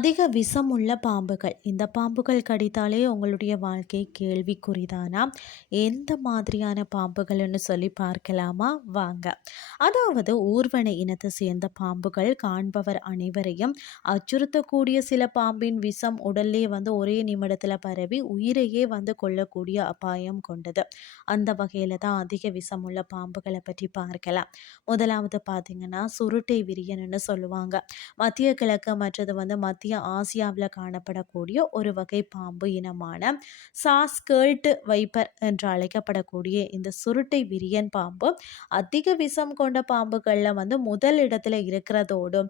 அதிக விஷமுள்ள பாம்புகள். இந்த பாம்புகள் கடித்தாலே உங்களுடைய வாழ்க்கை கேள்விக்குறிதானா? எந்த மாதிரியான பாம்புகள்னு சொல்லி பார்க்கலாமா? வாங்க. அதாவது ஊர்வன இனத்தை சேர்ந்த பாம்புகள் காண்பவர் அனைவரையும் அச்சுறுத்தக்கூடிய சில பாம்பின் விஷம் உடல்லே வந்து ஒரே நிமிடத்தில் பரவி உயிரையே வந்து கொள்ளக்கூடிய அபாயம் கொண்டது. அந்த வகையில் தான் அதிக விஷமுள்ள பாம்புகளை பற்றி பார்க்கலாம். முதலாவது பார்த்தீங்கன்னா சுருட்டை விரியன்னு சொல்லுவாங்க. மத்திய கிழக்கு மற்றது வந்து மத்திய ஆசியாவில் காணப்படக்கூடிய ஒரு வகை பாம்பு இனமான சாஸ்கேர்ட் வைப்பர் என்று அழைக்கப்படக்கூடிய இந்த சுருட்டை விரியன் பாம்பு அதிக விஷம் கொண்ட பாம்புகளில் வந்து முதல் இடத்துல இருக்கிறதோடு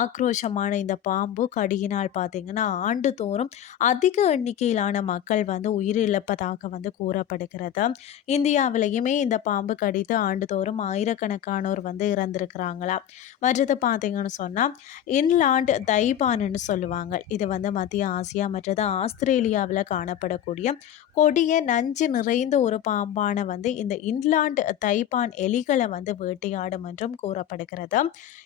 ஆக்ரோஷமான இந்த பாம்பு கடியினால் பார்த்தீங்கன்னா ஆண்டுதோறும் அதிக எண்ணிக்கையிலான மக்கள் வந்து உயிரிழப்பதாக வந்து கூறப்படுகிறது. இந்தியாவிலையுமே இந்த பாம்பு கடித்து ஆண்டுதோறும் ஆயிரக்கணக்கானோர் வந்து இறந்திருக்கிறாங்களா? மற்றது பார்த்தீங்கன்னு சொன்னால் இன்லாண்ட் தைபான்னு சொல்லுவாங்க. இது வந்து மத்திய ஆசியா மற்றது ஆஸ்திரேலியாவில் காணப்படக்கூடிய கொடிய நஞ்சு நிறைந்த ஒரு பாம்பான வந்து இந்த இன்லாண்டு தைப்பான் எலிகளை வந்து வேட்டையாடும் என்றும் கூறப்படுகிறது.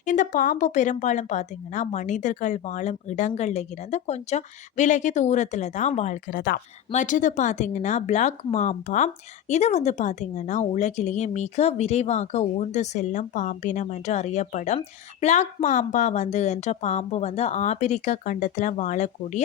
இந்த பாம்பு பெரும்பாலும் பார்த்தீங்கன்னா மனிதர்கள் வாழும் இடங்களில் இருந்து கொஞ்சம் விலகி தூரத்தில் தான் வாழ்கிறதா. மற்றது பார்த்தீங்கன்னா பிளாக் மாம்பா. இது வந்து பார்த்தீங்கன்னா உலகிலேயே மிக விரைவாக ஊர்ந்து செல்லும் பாம்பினம் என்று அறியப்படும். பிளாக் மாம்பா வந்து என்ற பாம்பு வந்து ஆப்பிரிக்க கண்டத்தில் வாழக்கூடிய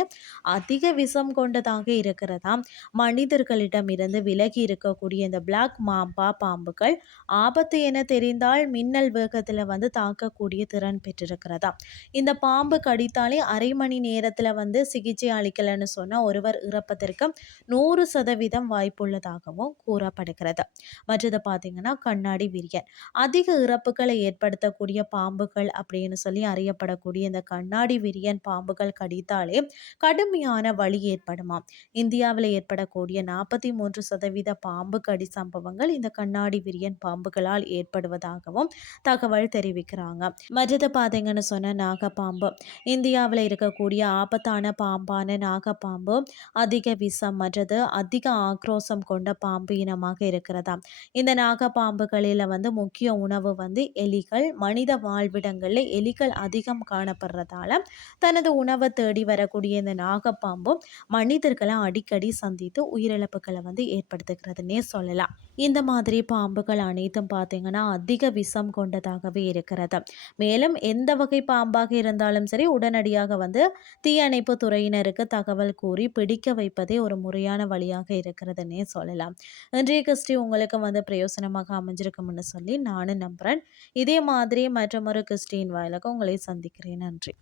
அதிக விஷம் கொண்டதாக இருக்கிறதா மனிதர்களிடம் இருந்து விலகி இருக்கக்கூடிய இந்த பிளாக் மாம்பா பாம்புகள் ஆபத்து என தெரிந்தால் மின்னல் வேகத்தில் வந்து தாக்கக்கூடிய திறன் பெற்றிருக்கிறதா இந்த பாம்பு கடித்தாலே அரை மணி நேரத்தில் வந்து சிகிச்சை அளிக்கலைன்னு சொன்னால் ஒருவர் இறப்பதற்கு நூறு சதவீதம் வாய்ப்புள்ளதாகவும் கூறப்படுகிறது. மற்றது பார்த்தீங்கன்னா கண்ணாடி விரியன். அதிக இறப்புகளை ஏற்படுத்தக்கூடிய பாம்புகள் அப்படின்னு சொல்லி அறியப்படக்கூடிய இந்த கண்ணாடி விரியன் பாம்புகள் கடித்தாலே கடுமையான வலி ஏற்படுமாம் இந்தியாவில் ஏற்படக்கூடிய நாற்பத்தி மூன்று சதவீத பாம்பு கடி சம்பவங்கள் இந்த கண்ணாடி விரியன் பாம்புகளால் ஏற்படுவதாகவும் தகவல் தெரிவிக்கிறாங்க. மற்றது பார்த்தீங்கன்னு சொன்ன நாகப்பாம்பு இந்தியாவில் இருக்கக்கூடிய ஆபத்தான பாம்பான நாகப்பாம்பு அதிக விஷம் மற்றது அதிக ஆக்ரோசம் கொண்ட பாம்பு இனமாக இருக்கிறதா? இந்த நாகப்பாம்புகளில் வந்து முக்கிய உணவு வந்து எலிகள் மனித வாழ்விடங்களில் எலிகள் அதிகம் காணப்படுறதால தனது உணவை தேடி வரக்கூடிய இந்த நாகப்பாம்பும் மனிதர்களை அடிக்கடி சந்தித்து உயிரிழப்புகளை வந்து ஏற்படுத்துகிறதுனே சொல்லலாம். இந்த மாதிரி பாம்புகள் அனைத்தும் பார்த்தீங்கன்னா அதிக விஷம் கொண்டதாகவே இருக்கிறது. மேலும் எந்த வகை பாம்பாக இருந்தாலும் சரி உடனடியாக வந்து தீயணைப்பு துறையினருக்கு தகவல் கூறி பிடிக்க வைப்பதே ஒரு முறையான வழியாக இருக்கிறதுனே சொல்லலாம். இன்றைய கிறிஸ்டி உங்களுக்கு வந்து பிரயோசனமாக அமைஞ்சிருக்கும்னு சொல்லி நானும் நம்புகிறேன் இதே மாதிரி மற்றொரு கிறிஸ்டின் வாயிலாக உங்களை சந்திக்கிறேன். நன்றி.